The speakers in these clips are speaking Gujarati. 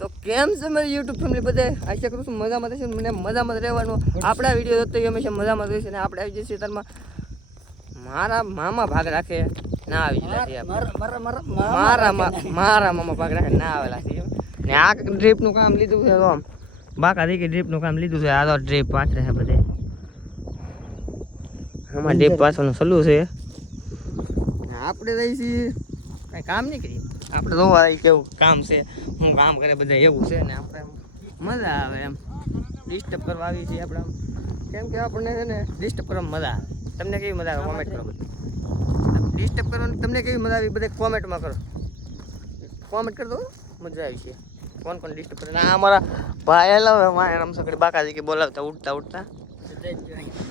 તો કેમ છે મારી યુટ્યુબ ફેમિલી બધે આશા કરું છું મજામાં થશે મને મજામાં જ રહેવાનું આપણા વિડીયો તો હંમેશા મજામાં રહેશે ને આપણે આવી જઈએ તારમાં મારા મામા ભાગ રાખે ના આવી જશે મારા મામા ભાગ રાખે ના આવેલા છે ને આ ડ્રીપનું કામ લીધું છે આમ બાકા દીકી ડ્રીપનું કામ લીધું છે આ તો ડ્રીપ પાછળ છે બધે આમાં ડ્રીપ પાછળનું સલું છે આપણે રહી છીએ કાંઈ કામ નહીં કરીએ આપણે જોવા કેવું કામ છે હું કામ કરે બધા એવું છે ને આપણે મજા આવે એમ ડિસ્ટર્બ કરવા આવી છીએ આપણે કેમ કે આપણને છે ને ડિસ્ટર્બ કરવામાં મજા આવે તમને કેવી મજા આવે કોમેન્ટ કરો ડિસ્ટર્બ કરવાની તમને કેવી મજા આવી બધા કોમેન્ટમાં કરો કોમેન્ટ કરી દો મજા આવી છે કોણ કોણ ડિસ્ટર્બ કરે ના અમારા ભાઈ હલાવે મારે રમસકડી બાકાજી કે બોલાવતા ઉઠતા ઉઠતા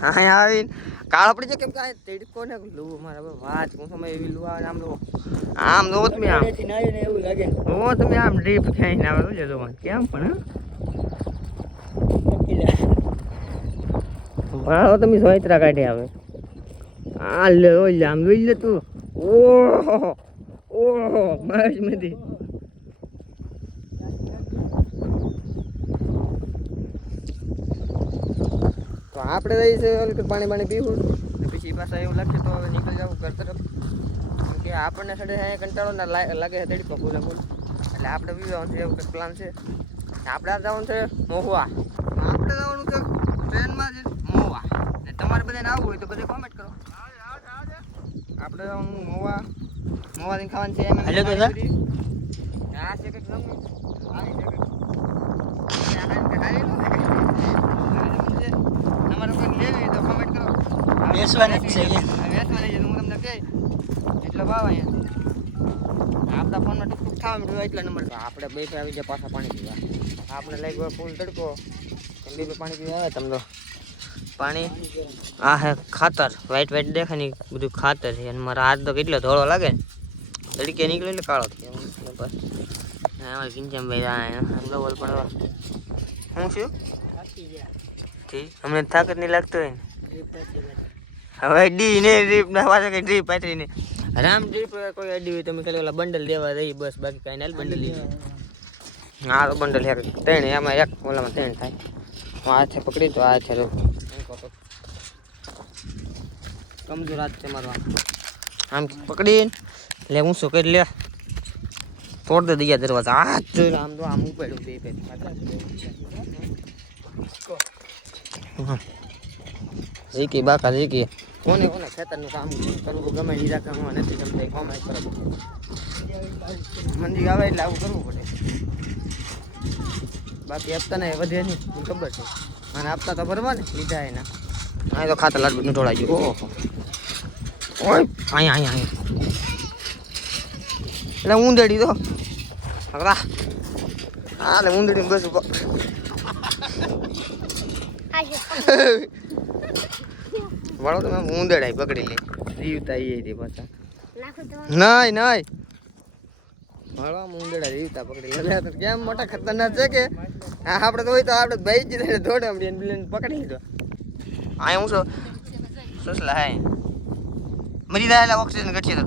હા આવીને કાળ પડી જાય કેમ કે તેડકો ને લૂ મારા વાત હું સમય એવી લૂ આવે આમ લો આમ જો તમે આમ એવું લાગે હો તમે આમ ડ્રીપ ખાઈને આવે જો કેમ પણ ભાવ તમે સોયત્રા કાઢી આવે આ લે ઓય આમ જોઈ લે તું ઓહો ઓહો માસ મધી તો આપણે રહી છે પાણી પીવું ને પછી પાછા એવું લાગશે તો હવે નીકળી જવું ઘર તરફ કેમ કે આપણને સડે કંટાળો ના લાગે છે તડકો ફૂલ એટલે આપણે પીવાનું છે એવું કંઈક પ્લાન છે આપણે આ જવાનું છે મહુવા આપણે જવાનું છે ટ્રેનમાં છે મહુવા ને તમારે બધાને આવવું હોય તો બધે કોમેન્ટ કરો આપણે જવાનું મહુવાથી ખાવાનું છે આ છે કંઈક તમારે કોઈ લેવી તો કોમેન્ટ કરો બેસવાની છે હું તમને કહી એટલો ભાવ અહીંયા આપણા ફોનમાં ટૂંક ખાવા મળ્યું એટલા નંબર આપણે બે આવી જાય પાછા પાણી પીવા આપણે લઈ ગયો ફૂલ તડકો બે પાણી પીવા આવે તમને પાણી આ હે ખાતર વ્હાઈટ વ્હાઈટ દેખાય ને બધું ખાતર છે અને મારા હાથ તો કેટલો ધોળો લાગે તડકે નીકળે એટલે કાળો થઈ જાય બસ અમારે કિંચમભાઈ ડબલ પણ શું છું અમને થાક જ નહીં લાગતો હોય હવે ડી ને ડ્રીપ ના પાછા કઈ ડ્રીપ પાથરી ને રામ ડ્રીપ કોઈ અડી હોય તમે ખાલી ઓલા બંડલ દેવા રહી બસ બાકી કાંઈ ના બંડલ લીધી હા તો બંડલ એક ત્રણ એમાં એક ઓલામાં ત્રણ થાય હું હાથે પકડી તો હાથે રો કમજોર હાથ છે મારો આમ પકડીને લે હું શું કરી લે તોડ દે દિયા દરવાજા હાથ જોઈને આમ તો આમ ઉપાડ્યું બે જીકી બાકા જીકી કોને ખેતરનું કામ કરવું ગમે હીરા કામમાં નથી ગમતા કોમેન્ટ કરો મંદી આવે એટલે આવું કરવું પડે બાકી આપતા ને વધે નહીં મને ખબર છે અને આપતા તો ભરવા ને લીધા એના હા તો ખાતર લાડુ ઢોળાઈ ગયું ઓહો ઓય અહીંયા એટલે ઊંધેડી તો હા એટલે ઊંધેડી બસ વાળો તમે ઊંધેડાઈ પકડી લે જીવતા એ પાછા નહીં વાળો ઊંધેડા જીવતા પકડી લે કેમ મોટા ખતરનાક છે કે હા આપણે તો હોય તો આપણે ભાઈ જ દોડે પકડી લીધો હા હું શું હાય મરી જાય ઓક્સિજન ઘટીએ તો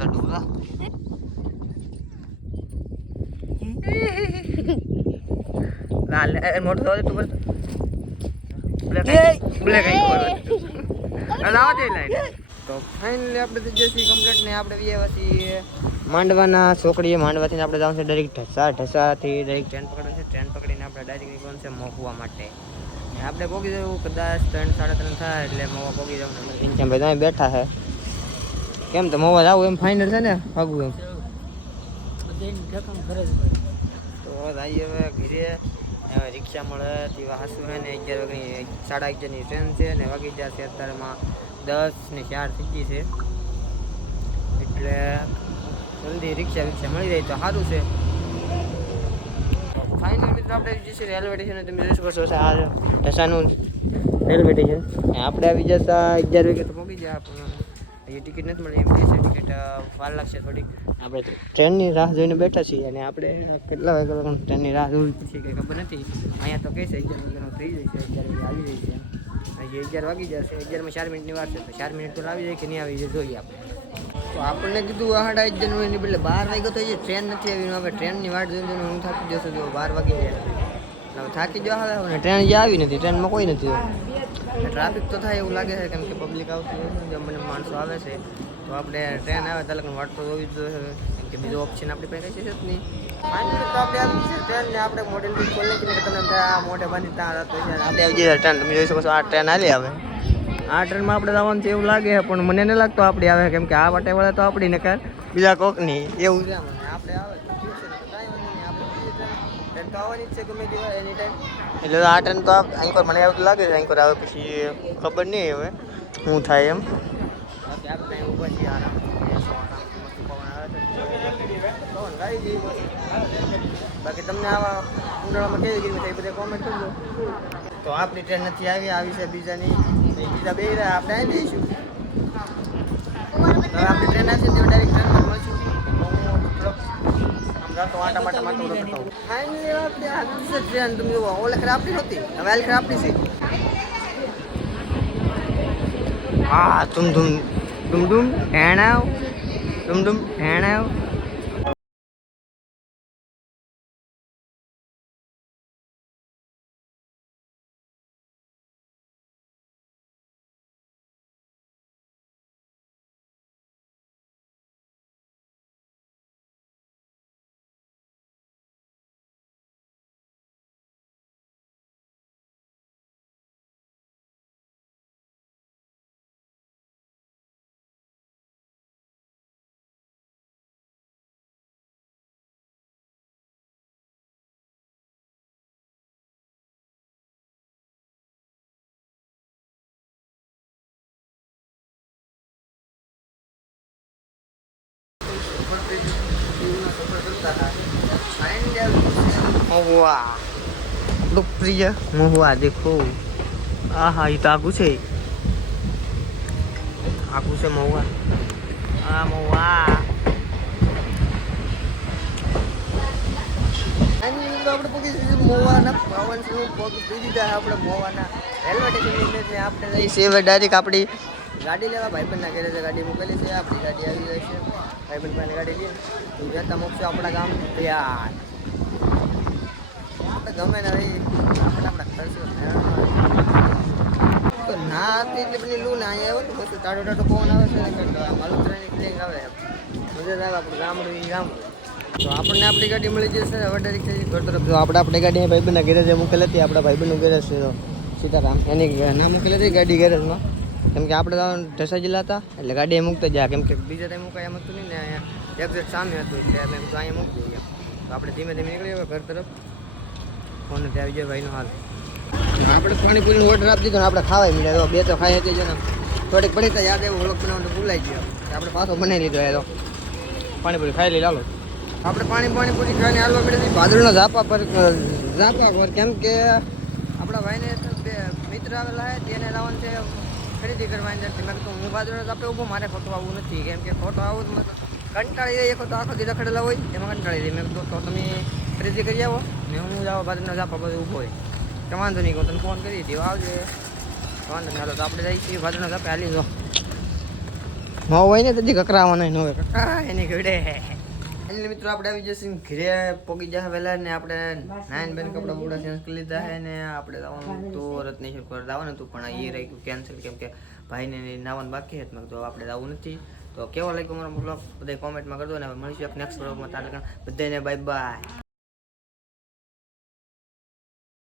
મોટો તું તો ફાઇનલી આપણે થઈ જશે કમ્પ્લીટ ને આપણે વ્યવસ્થિત માંડવાના છોકરીએ માંડવાથી આપણે જવાનું છે ડાયરેક્ટ ઢસાથી ડાયરેક્ટ ટ્રેન પકડવાનું છે ટ્રેન પકડીને આપણે ડાયરેક્ટ નીકળવાનું છે મહુવા માટે ને આપણે પહોંચી જવું કદાચ 3-3:30 થાય એટલે મહુવા પહોંચી જવાનું ભાઈ તમે બેઠા છે કેમ તો મહુવા જવું એમ ફાઇનલ છે ને ભાગવું એમ તો જઈએ હવે ઘીરે હવે રિક્ષા મળે તેવા હાસું છે ને 11 વાગે 11:30ની ટ્રેન છે ને વાગી જશે અત્યારમાં 10:04 થઈ ગઈ છે એટલે જલ્દી રિક્ષા મળી જાય તો સારું છે ફાઇનલ મિત્રો આપણે જે છે રેલવે સ્ટેશન તમે જોઈ શકો છો આ ઢસાનું રેલવે સ્ટેશન આપણે આવી જતા 11 વાગે તો પહોંચી જાય પણ એ ટિકિટ નથી મળી, એમ કહે છે ટિકિટ વાર લાગશે થોડીક. આપણે ટ્રેનની રાહ જોઈને બેઠા છીએ અને આપણે કેટલા વાગે ટ્રેનની રાહ જોવી પછી કંઈ ખબર નથી. અહીંયા તો કહે છે 11 વાગ્યાનો થઈ જશે, 11 વાગે આવી જાય છે. હજી 11 વાગી જશે, 11માં 4 મિનિટની વાર છે, તો 4 મિનિટ તો આવી જાય કે નહીં આવી જાય જોઈએ આપણે. તો આપણને કીધું 8:30 એની બદલે 12 વાગ્યો તો ટ્રેન નથી આવી. હવે ટ્રેનની વાટ જોઈને હું થાકી જશે, તો 12 વાગી જાય. હવે થાકી જવા હવે અને ટ્રેન જે આવી નથી, ટ્રેનમાં કોઈ નથી. ટ્રાફિક તો થાય એવું લાગે છે, કેમ કે પબ્લિક આવતી હોય છે, મને માણસો આવે છે. તો આપણે ટ્રેન આવે ત્યારે વાટ તો જોવી જ જોઈએ, કેમ કે બીજો ઓપ્શન આપણી પાસે કઈ છે જ નહીં. ફાઇનલી તો આપણે આવી છે ટ્રેનને, આપણે મોડેલ બી ખોલી કે તમને આ મોઢે બાંધી ત્યાં રાત છે. આપણે આવી જઈએ ટ્રેન, તમે જોઈ શકો છો આ ટ્રેન હાલી આવે. આ ટ્રેનમાં આપણે જવાનું છે એવું લાગે છે, પણ મને નહીં લાગતો આપણી આવે, કેમ કે આ વાટે વળે તો આપણી નકર બીજા કોકની એવું છે. આપણે આવે તો ઠીક છે, તો કાંઈ વાંધો નહીં. આપણે ટ્રેન તો આવવાની જ છે ગમે તે હોય એની ટાઈમ. એટલે આ ટ્રેન તો અહીં મને એવું લાગે છે અહીં આવે પછી ખબર નહીં હવે શું થાય એમ. બાકી આપણે ત્યાં ઊભા છીએ આરામ બાકી તમને આવા ઉનાળામાં કેવી ગરમી થાય બધા કોમેન્ટ કરજો. તો આપણી ટ્રેન નથી આવી છે બીજાની, બીજા બે રહ્યા આપણે આવી જઈશું. હવે આપણી ટ્રેન આવશે તો ડાયરેક્ટ ટ્રેનમાં મળશું. આમ જાતો આટા માટા મારતો કરતો ફાઇનલી આપણે આગળ છે ટ્રેન. તમે જુઓ ઓલે ખરે આપણી નહોતી, હવે આલી ખરે આપણી છે. હા ધૂમ ધૂમ ધૂમ ધૂમ હેણાવ ધૂમ ધૂમ હેણાવ. મहुआ लोकप्रिय महुआ देखो हाँ ये तो आगू से महुआ हाँ महुआ આપણે પૂછી મોવાના પવન શું પગ પીડી જાય આપણે મોવાના રેલવે સ્ટેશન આપણે જઈ સેવ ડાયરેક્ટ આપણી ગાડી લેવા ભાઈબંધના ઘરે ગાડી મોકલી છે. આપણી ગાડી આવી જાય છે, ભાઈબંધ પાસે ગાડી લઈએ તો જતા મોકશો આપણા ગામ તૈયાર. આપણે ગમે ને ભાઈ આપણે ખર્ચો તો ના હતી એટલે પેલી લૂ ના અહીંયા આવે તો પછી ટાટો ટાટો પવન આવે છે ને માલુત્રાની ફિલિંગ આવે મજા આવે. આપણું ગામડું એ ગામડું. તો આપણને આપણી ગાડી મળી જશે હવે ડાયરેક્ટ ઘર તરફ. જો આપણી ગાડી ભાઈબંધના ગેરેજ મૂકેલી હતી, આપણા ભાઈબંધનું ગેરેજ છે સીતારામ, એની ના મૂકેલી હતી ગાડી ગેરેજમાં. કેમ કે આપણે ઢસા જિલ્લા હતા એટલે ગાડી એ મૂકતા જાય, કેમ કે બીજા ટાઈમ મૂકાય એમ હતું નહીં ને, અહીંયા એક્ઝેક્ટ સામે હતું એટલે અમે તો અહીંયા મૂકી દઈએ. તો આપણે ધીમે ધીમે નીકળી હવે ઘર તરફ. ફોન નથી આવી જાય ભાઈનો હાલ. આપણે પાણીપુરીનો ઓર્ડર આપી દીધો ને આપણે ખાવાય મળ્યા. બે તો ખાઈ હતી ને થોડીક પડી તો યાદ એવું વ્લોગ બનાવવાનું તો ભૂલાઈ ગયો. આપણે પાછો બનાવી લીધો એ તો પાણીપુરી ખાઈ લઈ. ચાલો આપણે પાણીપુરી ખાઈને હાલવા પડે ભાદરનો ઝાપા પર કેમ કે આપણા ભાઈને બે મિત્ર આવેલા છે તેને લાવવાનું છે ખરીદી કરવાની નથી. મેં કીધું હું ભાદરનો ઝાપે ઊભો, મારે ખોટું આવવું નથી, કેમ કે ખોટું આવું કંટાળી જાય. એક તો આખો દી રખડેલા હોય એમાં કંટાળી જાય. મેં કીધું તો તમે ખરીદી કરી આવો ને હું જાવ ભાદરનો ઝાપા બધું ઊભો હોય તો વાંધો નહીં. હું તને ફોન કરી દીધો આવજે વાંધો નહીં. હાલો તો આપણે જઈએ છીએ ભાદરનો ઝાપે. હાલી જો ન હોય ને તેથી કકરાવાના ન હોય કકા એની ઘડે. એટલે મિત્રો આપણે આવી જશે ઘરે પોગી જાય વહેલા ને આપણે નાઈન બેન કપડા બપડા ચેન્જ કરી લીધા છે ને આપણે જવાનું તો રત્નેશ્વર પર જવાનું હતું પણ એ રહી ગયું કેન્સલ, કેમ કે ભાઈને નાવાનું બાકી હતું તો આપણે જવું નથી. તો કેવો લાગ્યો મારો બ્લોગ બધા કોમેન્ટમાં કરજો ને મળીશું એક નેક્સ્ટ બ્લોગમાં. તારે બધાને બાય બાય.